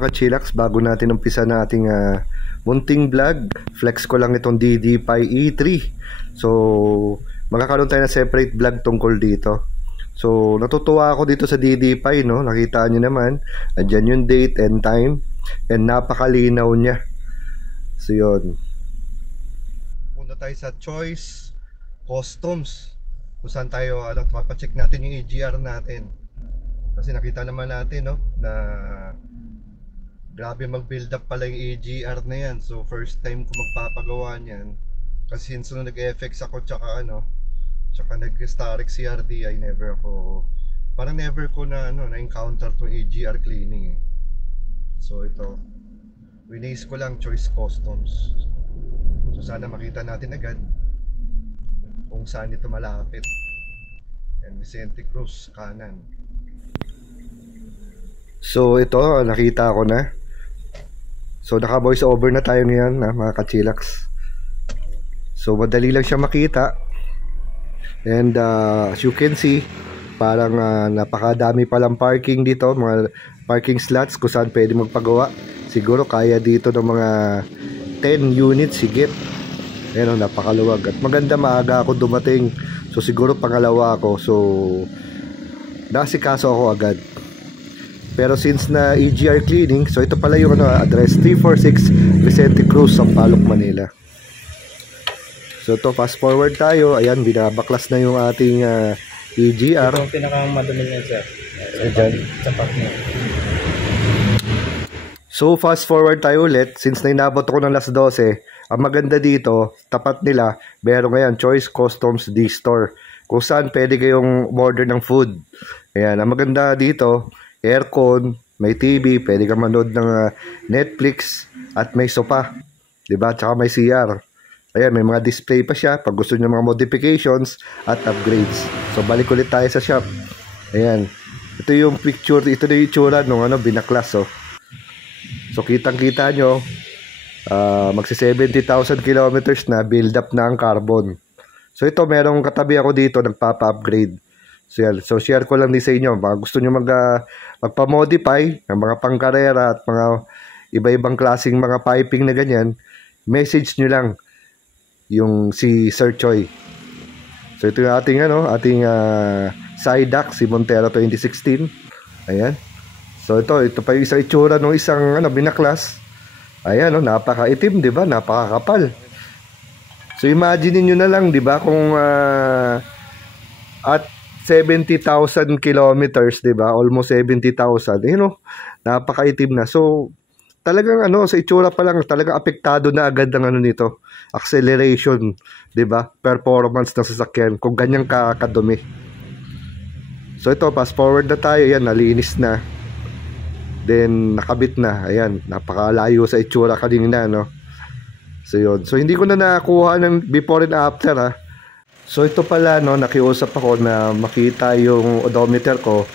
mga ka-chillax, bago natin umpisa na ating munting vlog, flex ko lang itong DD-Pi E3. So, magkakaroon tayo ng separate vlog tungkol dito. So, natutuwa ako dito sa DD-Pi, no? Nakita nyo naman, andyan yung date and time, and napakalinaw niya. So, yun. Punta tayo sa Choice Customs, kung saan tayo, papacheck natin yung EGR natin. Kasi nakita naman natin, no, na grabe mag-build up pala yung EGR na yan. So first time ko magpapagawa niyan. Kasi since nung nag-FX ako tsaka nag-Starix CRD, never ko na na-encounter to EGR cleaning eh. So ito, winace ko lang Choice Customs. So sana makita natin agad kung saan ito malapit. And Vicente Cruz, kanan. So ito, nakita ko na. So naka voice over na tayo ngayon, mga ka-chillax. So madali lang siya makita. And as you can see, parang napakadami palang parking dito, mga parking slots kung saan pwede magpagawa. Siguro kaya dito ng mga 10 units higit. Ayan, napakaluwag. At maganda, maaga ako dumating. So siguro pangalawa ako. So nasikaso ako agad. Pero since na EGR cleaning, so ito pala yung address 346 Vicente Cruz, Sampaloc, Manila. So ito, fast forward tayo. Ayan, binabaklas na yung ating EGR. Ito ang pinakamadumi niya, sir. So fast forward tayo ulit. Since na inabot ako ng alas 12, ang maganda dito, tapat nila, meron ngayon Choice Customs D-Store, kung saan pwede kayong order ng food. Ayan, ang maganda dito, aircon, may TV, pwede ka manood ng Netflix, at may sofa, diba? Tsaka may CR. Ayan, may mga display pa siya pag gusto niyo mga modifications at upgrades. So balik ulit tayo sa shop. Ayan, ito yung picture, ito na yung itsura nung binaklas. So kitang-kita nyo, magsi 70,000 kilometers na, build up na ang carbon. So ito, merong katabi ako dito, nagpapa-upgrade. So share ko lang din sa inyo, baka gusto nyo magpa-modify ng mga pangkarera at mga iba-ibang klaseng mga piping na ganyan, message nyo lang yung si Sir Choi. So ito yung ating Sidac, si Montero 2016. Ayan. So ito pa yung isang itsura ng isang binaklas. Ayan, napakaitim, di ba? Napakakapal. So imagine niyo na lang, di ba, kung at 70,000 kilometers, di ba? Almost 70,000. Napakaitim na. So talagang sa itsura pa lang, talagang apektado na agad ng nito. Acceleration, di ba? Performance ng sasakyan kung ganyan kadumi. So ito, fast forward na tayo. Yan, nalinis na. Then nakabit na. Ayan, napakalayo sa itsura kanina, no? So yun. So hindi ko na nakuha ng before and after, ha. So ito pala, nakiusap ako na makita yung odometer ko.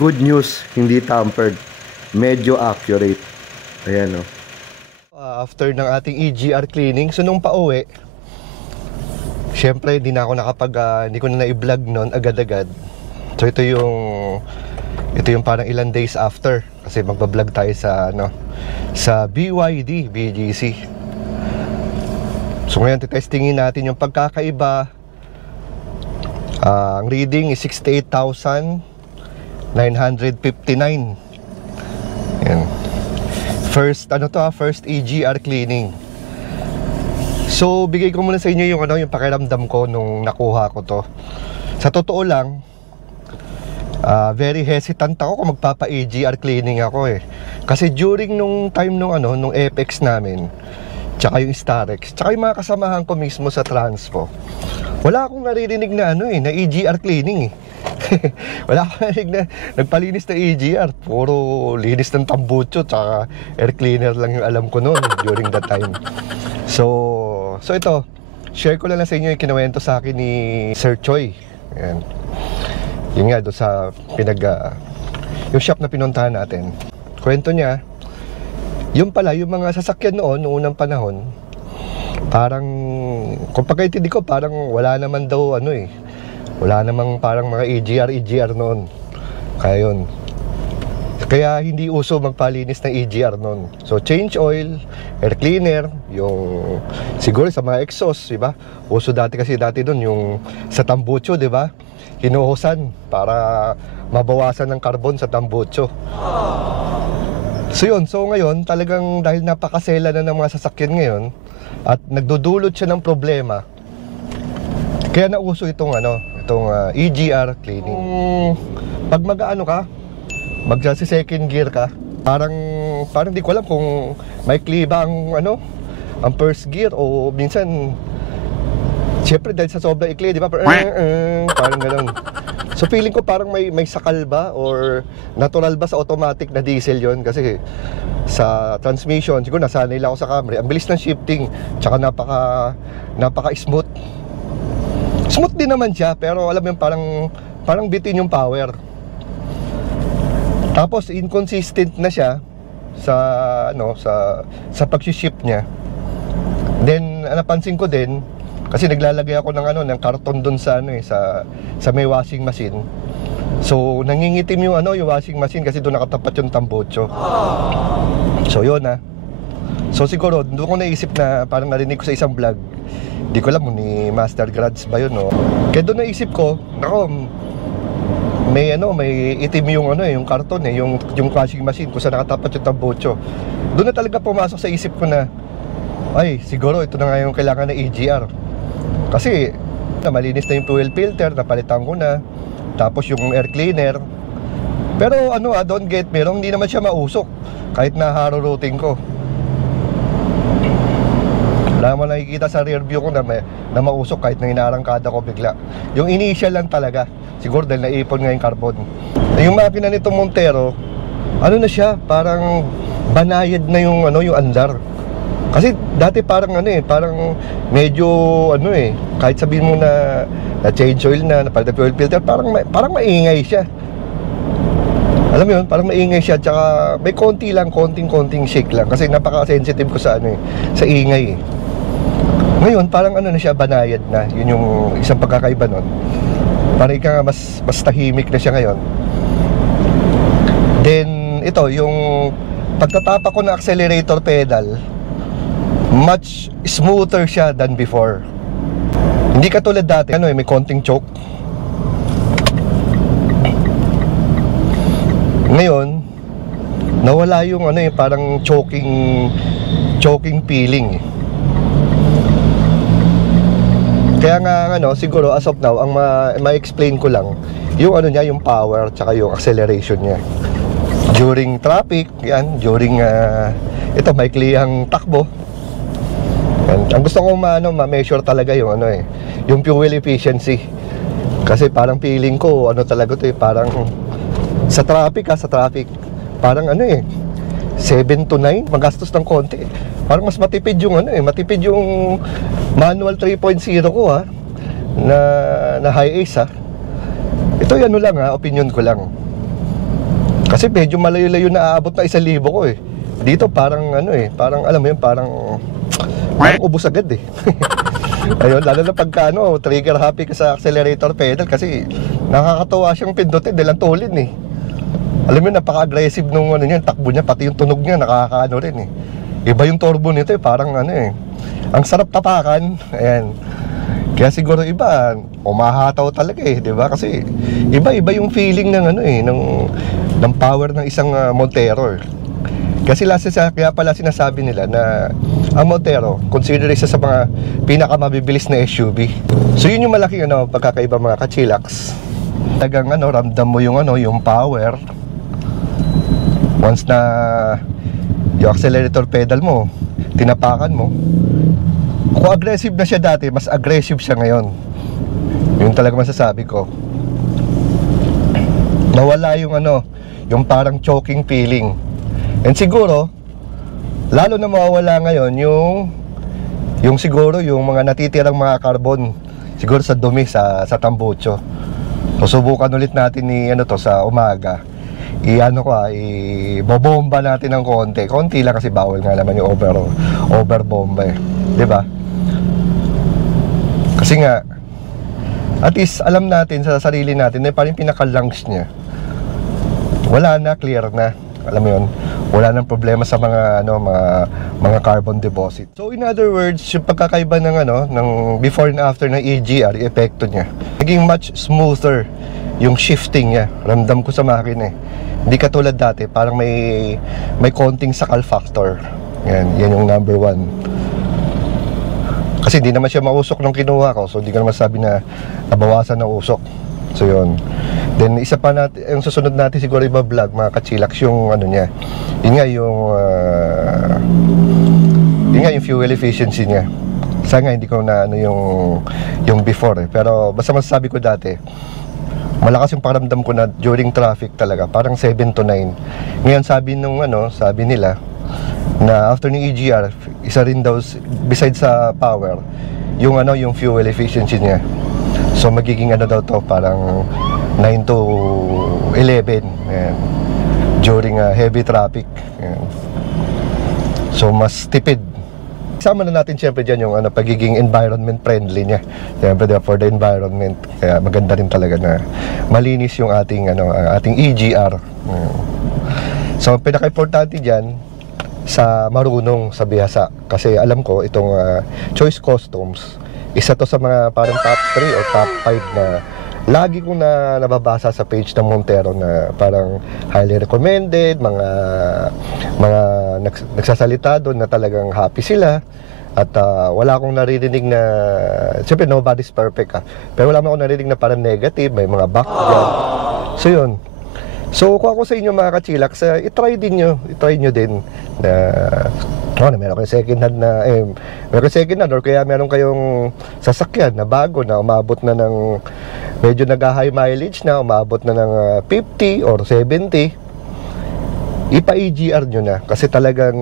Good news, hindi tampered. Medyo accurate. Ayan, no. After ng ating EGR cleaning, so nung pauwi, syempre hindi ko na i-vlog noon agad-agad. So ito yung parang ilang days after, kasi magba-vlog tayo sa BYD BGC. So ngayon titestingin natin yung pagkakaiba. Ang reading is 68,959. Yan. First EGR cleaning. So bigay ko muna sa inyo yung pakiramdam ko nung nakuha ko to. Sa totoo lang, very hesitant ako kung magpapa-EGR cleaning ako eh. Kasi during nung time nung FX namin, tsaka yung Starix, tsaka yung mga kasamahan ko mismo sa Transpo, wala akong naririnig na na EGR cleaning eh. Wala akong narinig na nagpalinis na EGR. Puro linis ng tambucho tsaka air cleaner lang yung alam ko noon during that time. So ito, share ko lang sa inyo yung kinuwento sa akin ni Sir Choi. Ayan. Yun nga, doon sa yung shop na pinuntahan natin. Kwento niya, yung pala, yung mga sasakyan noong unang panahon, parang, kung pagkaintindi ko, parang wala naman daw wala namang parang mga EGR noon. Kaya yun, Kaya hindi uso magpalinis ng EGR noon. So change oil, air cleaner, yung siguro sa mga exhaust, di ba? Uso dati doon yung sa tambucho, di ba? Hinuhusan para mabawasan ng carbon sa tambucho. So yun, so ngayon talagang dahil napakasela na ng mga sasakyan ngayon at nagdudulot siya ng problema, kaya nauso itong EGR cleaning. Pag mag-ano ka, magsi second gear ka, parang di ko alam kung may ba ang first gear o minsan siyempre dahil sa sobrang ikli, di ba? Parang gano'n. So feeling ko parang may sakal ba or natural ba sa automatic na diesel yon, kasi sa transmission siguro nasanay lang ako sa Camry, ang bilis ng shifting, tsaka napaka smooth din naman siya, pero alam mo yung parang bitin yung power. Tapos inconsistent na siya sa pag-shift niya. Then napansin ko din kasi naglalagay ako ng karton doon sa may washing machine. So nangingitim yung washing machine kasi doon nakatapat yung tambocho. So yun So siguro doon ko naisip na parang narinig ko sa isang vlog. Di ko alam kung ni Master Grads ba yun, no? Kaya doon naisip ko, nako, may itim yung karton yung washing machine kung saan nakatapat yung tambocho. Doon na talaga pumasok sa isip ko na ay siguro ito na nga yung kailangan ng EGR, kasi malinis na yung fuel filter, napalitan ko na, tapos yung air cleaner. Pero don't get me wrong, hindi naman siya mausok kahit na haro routing ko. Wala mo nakikita sa rear view ko na mausok kahit na inaarangkada ko bigla. Yung initial lang talaga, siguro dahil naipon nga yung carbon. Yung makina nito Montero, na siya, parang banayad na yung andar. Kasi dati parang parang medyo kahit sabihin mo na change oil na napalitan fuel filter, parang maingay siya. Alam mo yun, parang maingay siya, tsaka may konting shake lang kasi napaka-sensitive ko sa sa ingay. Ngayon parang na siya, banayad na. Yun yung isang pagkakaiba nun. Parang ika nga mas tahimik na siya ngayon. Then ito, yung pagtatapa ko ng accelerator pedal, much smoother siya than before. Hindi katulad dati, may konting choke. Ngayon nawala yung parang choking feeling. Kaya nga siguro as of now ang ma-explain ko lang yung yung power tsaka yung acceleration niya during traffic, during ito maikli ang takbo. Ang gusto ko ma-measure talaga yung yung fuel efficiency, kasi parang feeling ko talaga to parang sa traffic parang 7 to 9 magastos ng konti. Parang mas matipid yung matipid yung manual 3.0 ko na high ace Ito lang opinion ko lang. Kasi medyo malayo-layo na aabot na 1,000 ko Dito parang parang alam mo yun, parang ubos agad Ayun, lalo na pagka trigger happy ka sa accelerator pedal, kasi nakakatawa siyang pindutin dahil ang tulin Alam mo, napaka-aggressive nung takbo niya, pati yung tunog niya nakakaano rin Iba yung turbo nito parang ang sarap tapakan. Ayan. Kaya siguro iba, umahataw talaga di ba? Kasi iba yung feeling ng ng power ng isang Montero. Kasi kaya pala sinasabi nila na ang Montero consider isa sa mga pinakamabibilis na SUV. So yun yung malaking pagkakaiba mga kachilax. Talagang ramdam mo yung power once na yung accelerator pedal mo tinapakan mo. Kung aggressive na siya dati, mas aggressive siya ngayon. Yun talaga masasabi ko. Nawala yung yung parang choking feeling. And siguro lalo na mawawala ngayon yung siguro yung mga natitirang mga carbon siguro sa dumi sa tambocho. So subukan ulit natin sa umaga. Ibobomba natin ng konti lang, kasi bawal nga naman yung over bomba 'di ba? Kasi nga at least alam natin sa sarili natin na parang pinaka-lungs niya. wala na, clear na. Alam mo yun, wala nang problema sa mga mga carbon deposit. So in other words, yung pagkakaiba ng ng before and after ng EGR, yung epekto niya, naging much smoother yung shifting niya. Ramdam ko sa makina eh. Hindi katulad dati, parang may konting sakal factor. Yan yung number 1. Kasi hindi naman siya mausok nung kinuha ko, so hindi ko naman sabi na nabawasan ng usok. So yun. Then isa pa natin, yung susunod natin siguro iba vlog mga kachilax, yung niya. Yun nga yung fuel efficiency niya. Sana nga hindi ko na yung before eh. Pero basta masasabi ko dati, malakas yung pakiramdam ko na during traffic talaga, parang 7 to 9. Ngayon sabi nila na after ng EGR, isa rin daw besides sa power, yung fuel efficiency niya. So magiging daw to, parang 9 to 11. Ayan. During heavy traffic. Ayan. So mas tipid. Sama na natin siyempre dyan yung pagiging environment friendly niya. Siyempre for the environment. Kaya maganda rin talaga na malinis yung ating ating EGR. Ayan. So pinaka-importante dyan sa marunong sa bihasa. Kasi alam ko itong Choice Customs, isa to sa mga parang top 3 o top 5 na lagi kong nababasa sa page ng Montero na parang highly recommended, mga nagsasalita doon na talagang happy sila. At wala akong naririnig na, siyempre nobody's perfect pero wala akong naririnig na parang negative, may mga back dyan. So yun. So kung ako sa inyo mga kachilax, itry nyo din na meron kayong second hand or kaya meron kayong sasakyan na bago na umabot na ng medyo nag-high mileage na, umabot na ng 50 or 70, ipa-EGR nyo na kasi talagang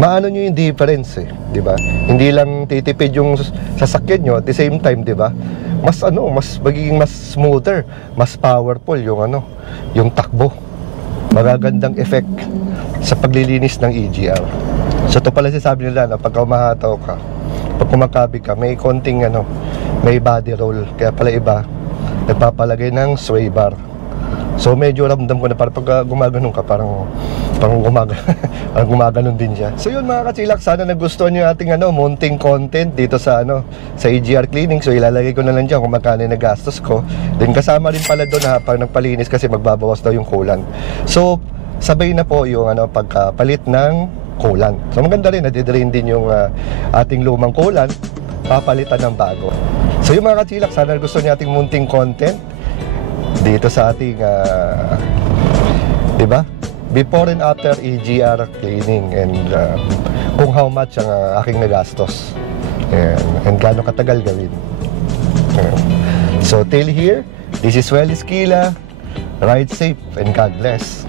maano nyo yung difference eh, di ba? Hindi lang titipid yung sasakyan nyo at the same time, di ba? Mas magiging mas smoother, mas powerful yung takbo. Magagandang effect sa paglilinis ng EGR. So ito pala sinasabi nila na pagka umahataw ka, pag kumakabig ka, may konting may body roll. Kaya pala iba nagpapalagay ng sway bar. So medyo ramdam ko na parang pag gumaganon ka, parang gumaganon din siya. So yun mga kachilax, sana nagustuhan nyo yung ating mounting content dito sa sa EGR cleaning. So ilalagay ko na lang dyan kung magkano yung nagastos ko. Then kasama rin pala doon pag nagpalinis kasi magbabawas daw yung coolant. So sabay na po yung pagpalit ng coolant. So maganda rin, nadidrain din yung ating lumang coolant, papalitan ng bago. So yung mga kachilax, sana gusto niyo ating munting content dito sa ating diba? Before and after EGR cleaning, and kung how much ang aking nagastos and gaano katagal gawin. So till here, this is Well Esquila. Ride safe and God bless.